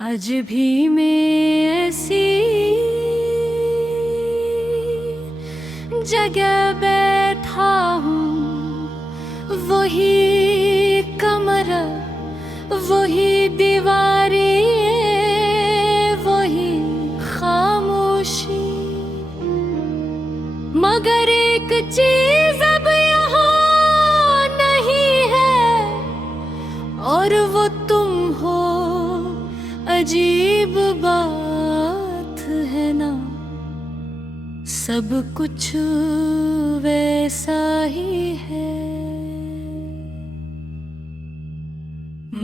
आज भी मैं ऐसी जगह बैठा हूँ, वही कमरा, वही दीवारें, वही खामोशी, मगर एक चीज अब यहाँ नहीं है, और वो तुम हो। अजीब बात है ना, सब कुछ वैसा ही है,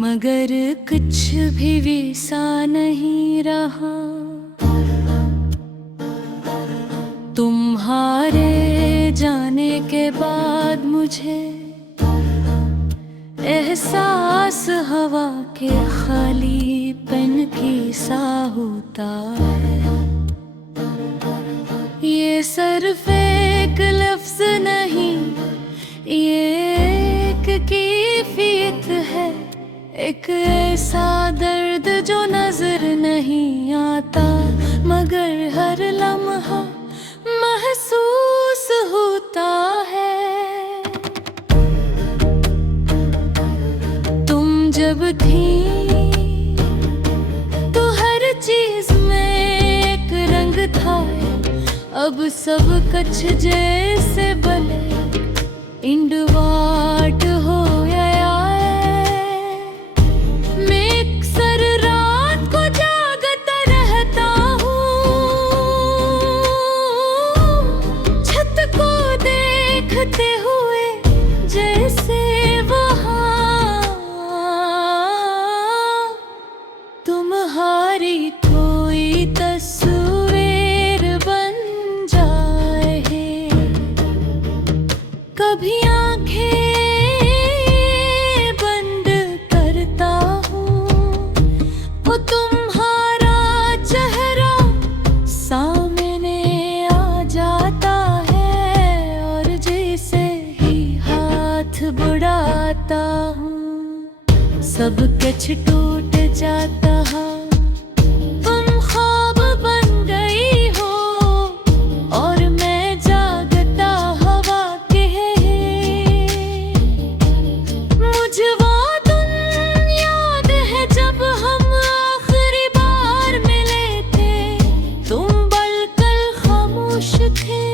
मगर कुछ भी वैसा नहीं रहा। तुम्हारे जाने के बाद मुझे एहसास हवा के खालीपन की सा होता है। ये सिर्फ एक लफ्ज नहीं, ये एक कैफियत है, एक ऐसा दर्द जो नजर नहीं आता, मगर हर लम्हा महसूस होता है। जब थी तो हर चीज में एक रंग था, अब सब कच्छ जैसे बने इंडवाट हो गया है। मैं अक्सर रात को जागता रहता हूँ, छत को देखते हुए जैसे तुम्हारी कोई तस्वीर बन जाए। कभी आंखें बंद करता हूँ, वो तुम्हारा चेहरा सामने आ जाता है, और जैसे ही हाथ बढ़ाता हूँ सब कुछ टूट जाता है। तुम ख्वाब बन गई हो और मैं जागता हवा के। मुझे वो दिन याद है जब हम आखिरी बार मिले थे, तुम बिल्कुल खामोश थे,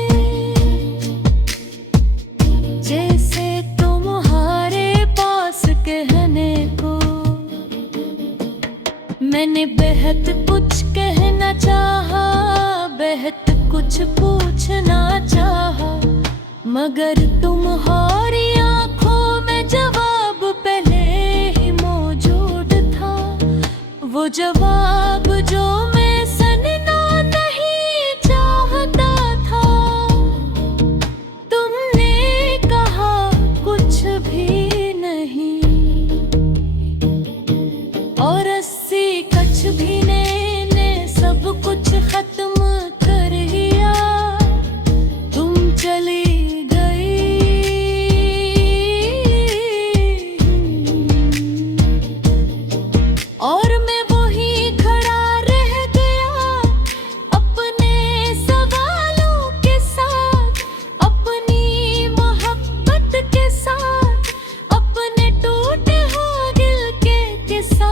जैसे तुम्हारे पास कहने को मैंने बेहद कुछ कहना चाहा, बेहद कुछ पूछना चाहा, मगर तुम्हारी आंखों में जवाब पहले ही मौजूद था। वो जवाब जो मैं सुनना नहीं चाहता था। तुमने कहा कुछ भी नहीं, और कुछ भी ने सब कुछ खत्म कर दिया। तुम चली गई और मैं वही खड़ा रह गया, अपने सवालों के साथ, अपनी मोहब्बत के साथ, अपने टूटे हुए दिल के साथ।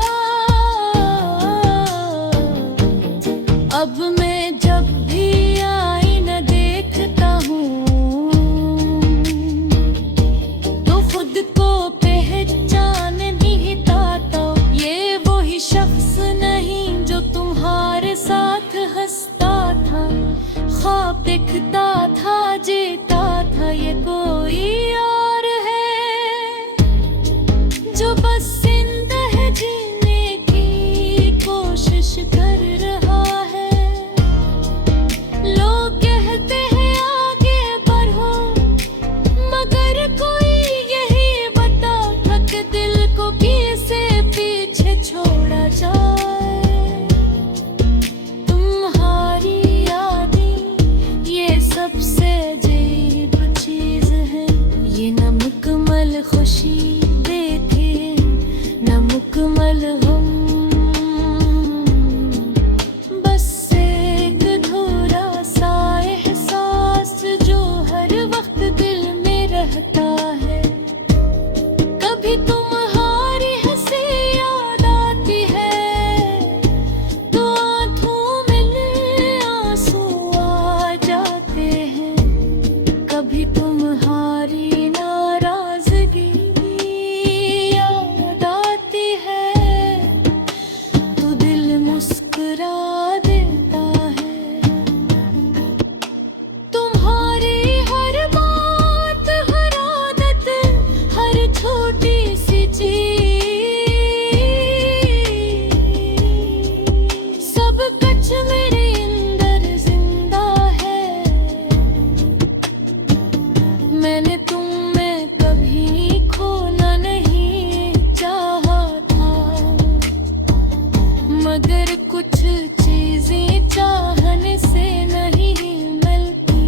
मगर कुछ चीजें चाहने से नहीं मिलती।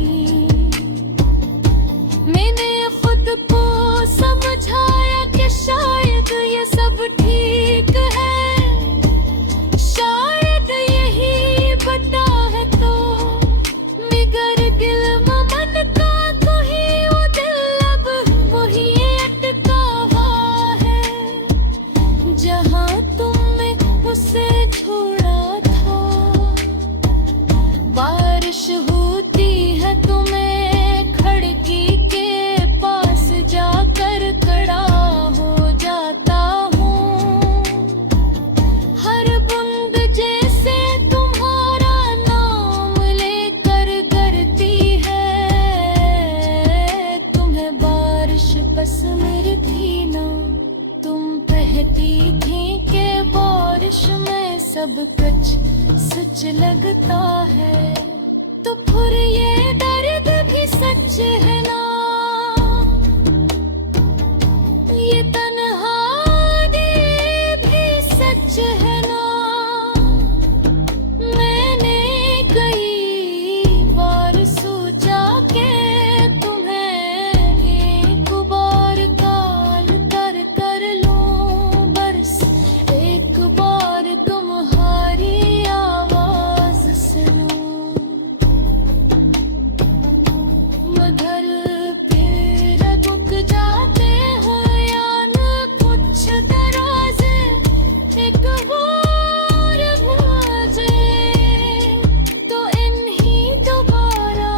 मैंने खुद को समझाया कि शायद ये सब ठीक है, शायद यही बता है तो मगर दिल मन का कोई वो दिल अब वही अटका हुआ है जहाँ तुमने उसे छोड़ा था। बारिश होती है तुम्हें खिड़की के पास जाकर खड़ा हो जाता हूँ। हर बूंद जैसे तुम्हारा नाम लेकर गिरती है। तुम्हें बारिश पसंद थी ना, तुम कहती थी कि बारिश में सब कुछ सच लगता है, तो फिर ये दर्द भी सच है ना। ये तन्हाई भी सच है ना। मैंने कई बार सोचा कि तुम्हें एक बार कॉल कर लूं, बस एक बार तुम्हारी आवाज सुनूं, मगर फिर रुक जाते हो या न कुछ दराज़े एक बार भाजे, तो इन्हीं दोबारा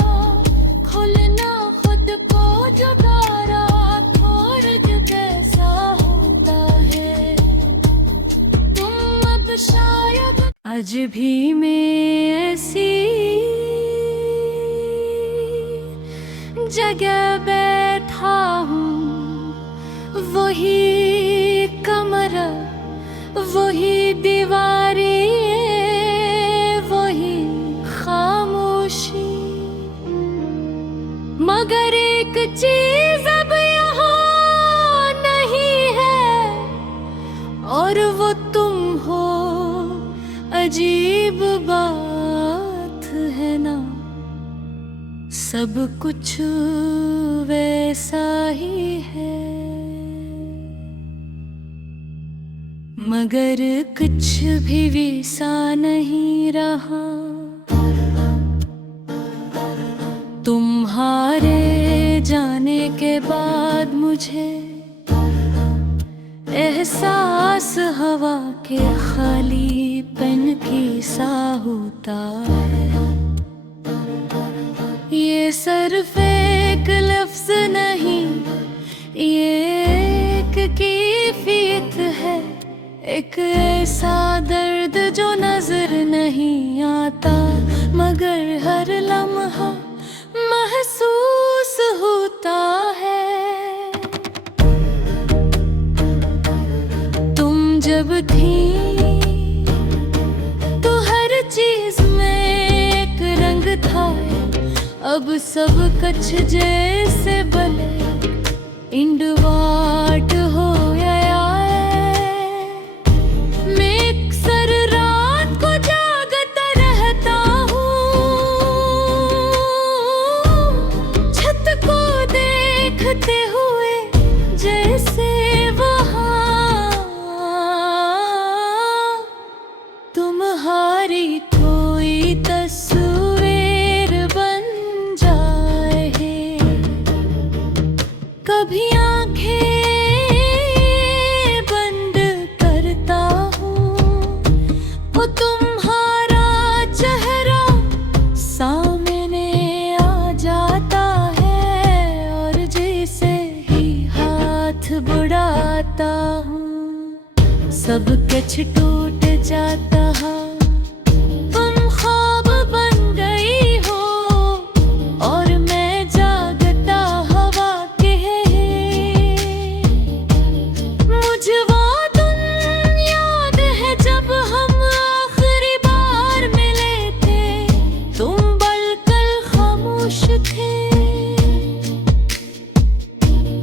खुलना खुद को जुगारा थोड़ा जैसा होता है। तुम अब शायद आज भी मैं ऐसी जगह बैठा हूँ, वही कमरा, वही दीवारें, वही खामोशी, मगर एक चीज अब यहाँ नहीं है और वो तुम हो। अजीब बात है ना, सब कुछ वैसा ही है, मगर कुछ भी वैसा नहीं रहा। तुम्हारे जाने के बाद मुझे एहसास हवा के खालीपन की सा होता है। ये सिर्फ एक लफ्ज नहीं, ये एक कैफियत है, एक ऐसा दर्द जो नजर नहीं आता मगर हर लम्हा महसूस होता है। तुम जब थी तो हर चीज में एक रंग था, अब सब कुछ जैसे बले इंडवाट हो गया है। मैं अक्सर रात को जागता रहता हूँ, छत को देखते हुए जैसे वहाँ तुम्हारी कोई तस्वीर बन जाए। कभी आंखें बंद करता हूँ, वो तुम्हारा चेहरा सामने आ जाता है और जैसे ही हाथ बढ़ाता हूँ सब कुछ टूट जाता है। तुम ख्वाब बन गई हो और मैं जागता हवा के। मुझे वो दिन याद है जब हम आखिरी बार मिले थे, तुम बिल्कुल खामोश थे,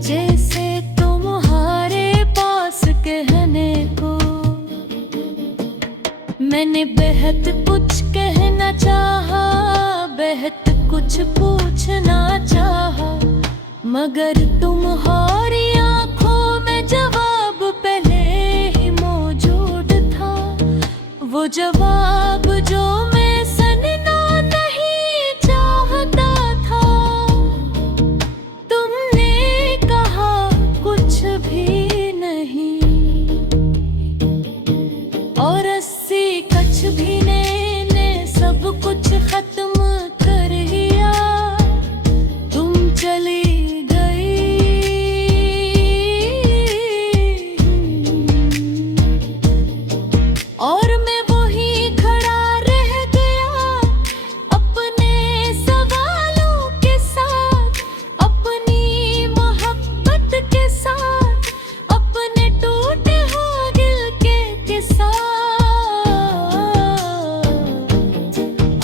जैसे तुम्हारे पास कहने को बेहद कुछ कहना चाहा, बेहद कुछ पूछना चाहा, मगर तुम्हारी आंखों में जवाब पहले ही मौजूद था। वो जवाब जो मैं सुनना नहीं चाहता था। तुमने कहा कुछ भी नहीं, और अस्सी कछ भी ने सब कुछ खत्म कर दिया। तुम चली गई और मैं वही खड़ा रह गया, अपने सवालों के साथ, अपनी मोहब्बत के साथ, अपने टूटे हुए दिल के साथ।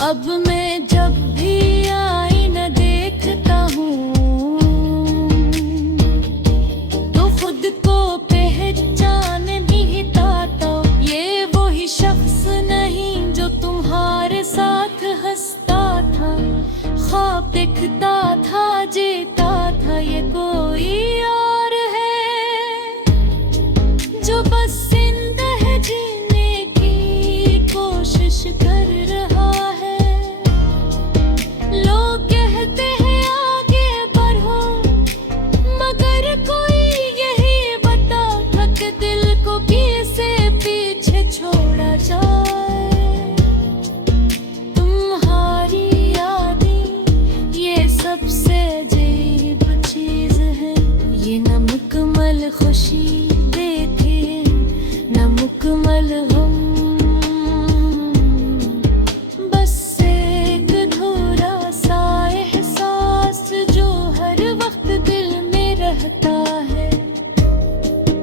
अब मैं जब भी आईना देखता हूँ तो खुद को पहचान नहीं पाता। ये वही शख्स नहीं जो तुम्हारे साथ हंसता था, ख्वाब देखता था, जीता था। ये कोई और है जो बस जिंदा जीने की कोशिश कर रहा है। लोग कहते हैं आगे बढ़ो, मगर कोई यही बता कि दिल को कैसे पीछे छोड़ा जाए। तुम्हारी यादें ये सबसे अजीब चीज है। ये न मुकम्मल खुशी देखे, न मुकम्मल गम, बस एक अधूरा सा एहसास जो हर वक्त दिल में रहता है।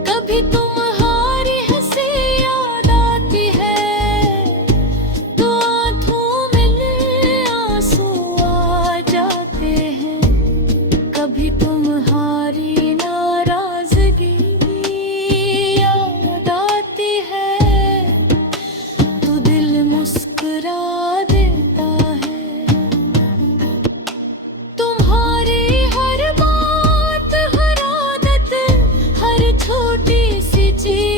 कभी तुम्हारी हंसी याद आती है तो आंखों में आंसू आ जाते हैं। कभी तुम्हारी नाराजगी याद आती है तो दिल मुस्कुरा देता है। तुम्हारी हर बात, हर आदत, हर छोटी सी चीज,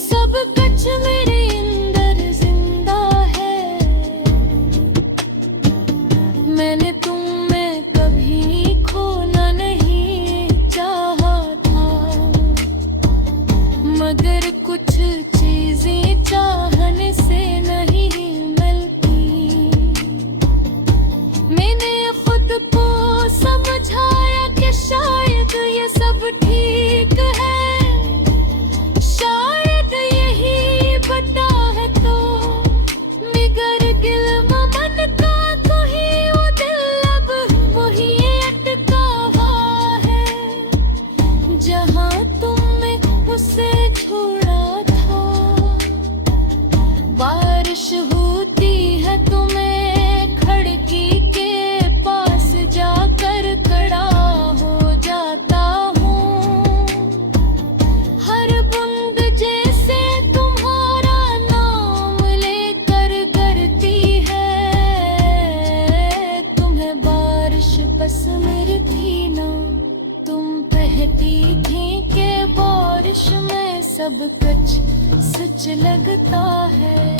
सब कुछ मेरे अंदर जिंदा है। मैंने तुम में कभी खोना नहीं चाहा था, मगर कुछ चीजें चाहने से नहीं मिलती। मैंने खुद को समझाया कि शायद ये सब ठीक है, शायद यही बता है तो मगर गिल मन का कोई वो दिल अब वही अटका हुआ है जहाँ तुमने उसे छोड़ा था। बारिश होती है तो मैं खिड़की के पास जाकर खड़ा हो जाता हूँ। हर बूंद जैसे तुम्हारा नाम लेकर गिरती है। तुम्हें बारिश पसंद थी ना, तुम कहती थी कि बारिश में सब कुछ सच लगता है।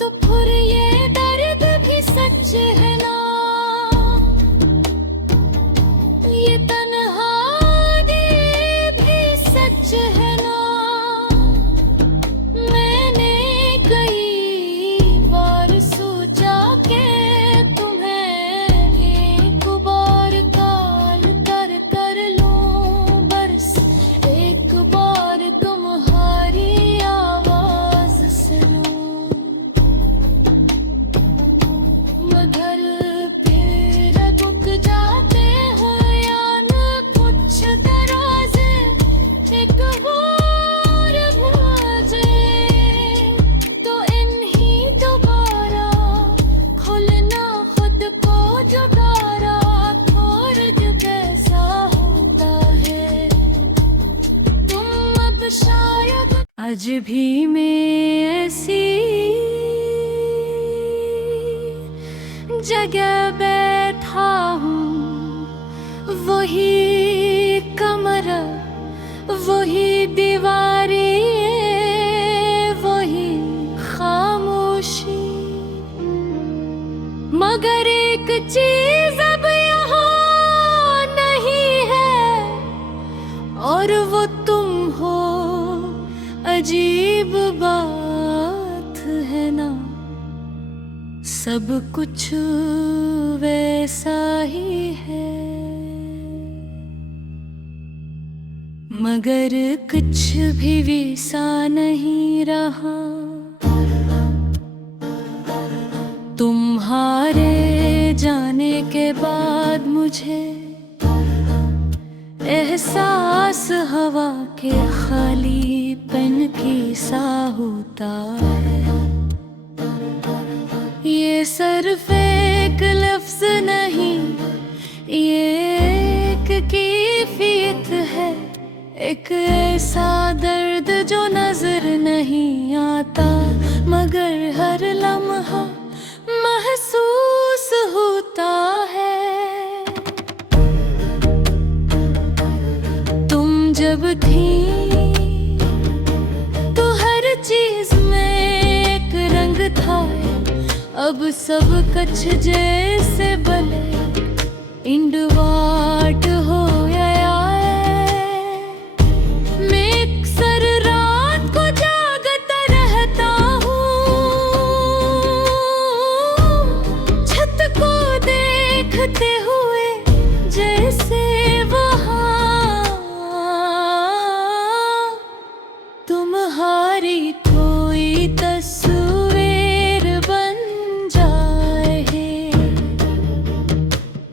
तो फिर ये दर्द भी सच है ना, ये तन्हाई भी सच है ना। मैंने कई बार सोचा कि तुम्हें एक बार कॉल कर लूं, बस एक बार तुम्हारी आवाज सुनूं, मगर आज भी मैं ऐसी जगह बैठा हूँ, वही कमरा, वही दीवारें, वही खामोशी, मगर एक चीज अब यहाँ नहीं है, और वो तुम हो। अजीब बात है ना, सब कुछ वैसा ही है, मगर कुछ भी वैसा नहीं रहा। तुम्हारे जाने के बाद मुझे एहसास हवा के खालीपन की सा होता है। ये सिर्फ एक लफ्ज नहीं, ये एक कैफियत है, एक ऐसा दर्द जो नजर नहीं आता, मगर हर लम्हा महसूस होता है। तुम जब थी तो हर चीज में एक रंग था, अब सब कच्छ जैसे बले इंडवाट हो गया है। मैं अक्सर रात को जागता रहता हूँ, छत को देखते हुए जैसे वहाँ तुम्हारी कोई तस्वीर बन जाए।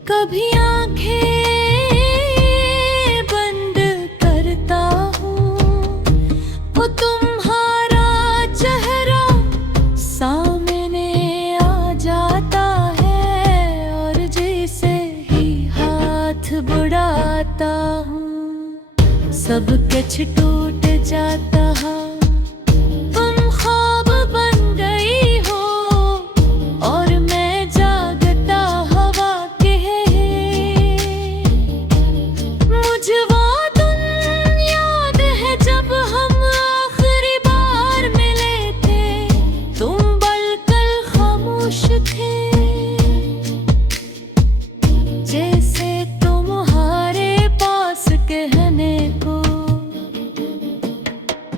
कभी आंखें बंद करता हूँ, वो तुम्हारा चेहरा सामने आ जाता है, और जैसे ही हाथ बढ़ाता हूँ सब कुछ टूट जाता है। तुम ख्वाब बन गई हो और मैं जागता हवा के। मुझे वो दिन याद है जब हम आखिरी बार मिले थे, तुम बिल्कुल खामोश थे, जैसे तुम्हारे पास कहने को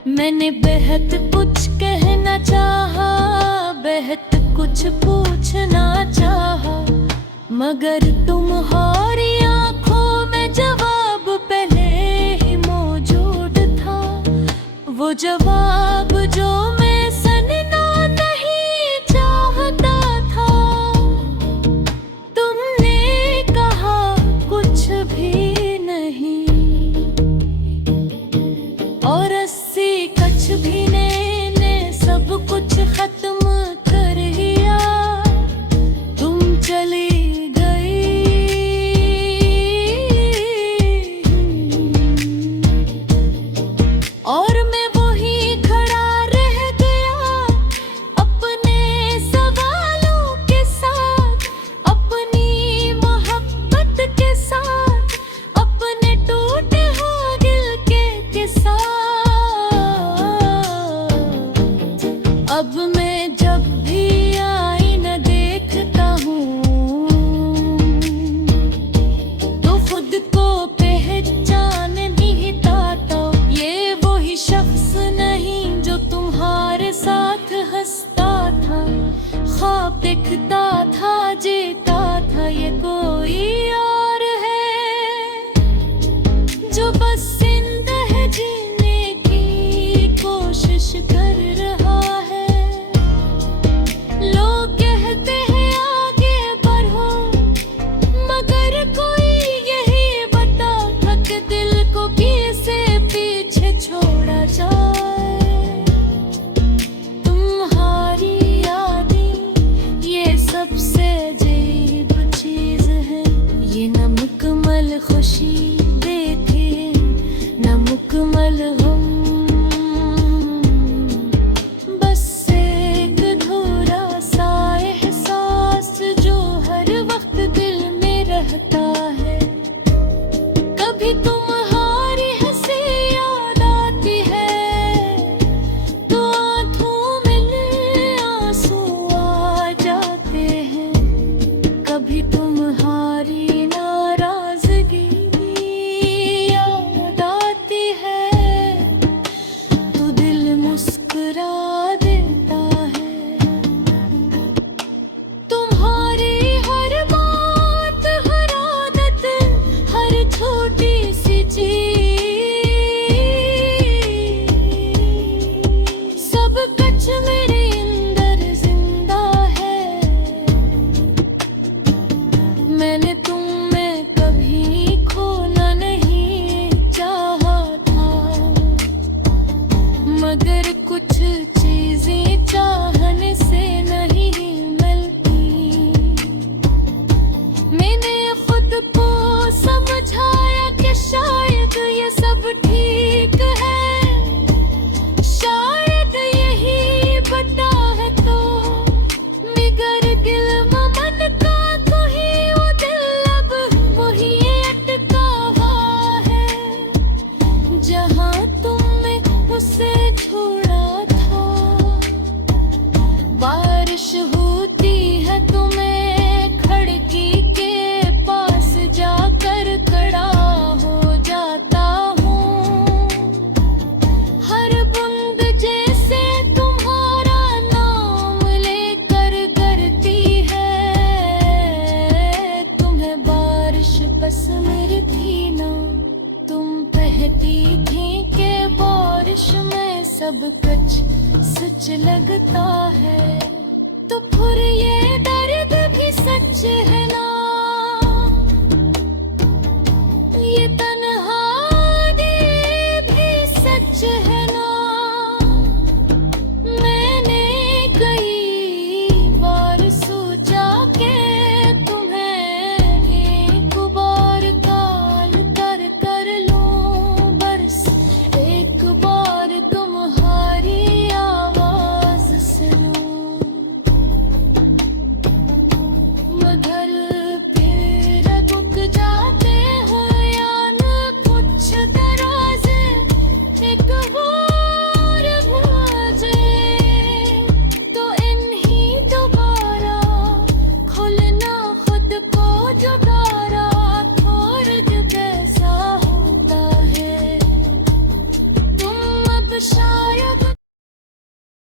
मैंने बेहद कुछ कहना चाहा, बेहद कुछ पूछना चाहा, मगर तुम्हारी आंखों में जवाब पहले ही मौजूद था। वो जवाब जो मैं सुनना नहीं चाहता था। तुमने कहा कुछ भी नहीं, और अस्सी कच्छ भी ने सब कुछ खत्म कर दिया। तुम चली गई और मैं वही खड़ा रह गया, अपने सवालों के साथ, अपनी मोहब्बत के साथ, अपने टूटे हुए दिल के साथ। मगर कुछ चीजें चाहने से नहीं मिलती। मैंने खुद को समझाया कि शायद ये सब ठीक है, शायद यही बता है तो मगर दिल मन का कोई वो दिल अब वही अटका हुआ है जहाँ तुमने उसे छोड़ा था। बारिश होती है तो मैं खिड़की के पास जाकर खड़ा हो जाता हूँ। हर बूंद जैसे तुम्हारा नाम लेकर करती है। तुम्हें बारिश पसंद थी ना, तुम कहती थी कि बारिश में सब कुछ सच लगता है। तो फिर ये दर्द भी सच है।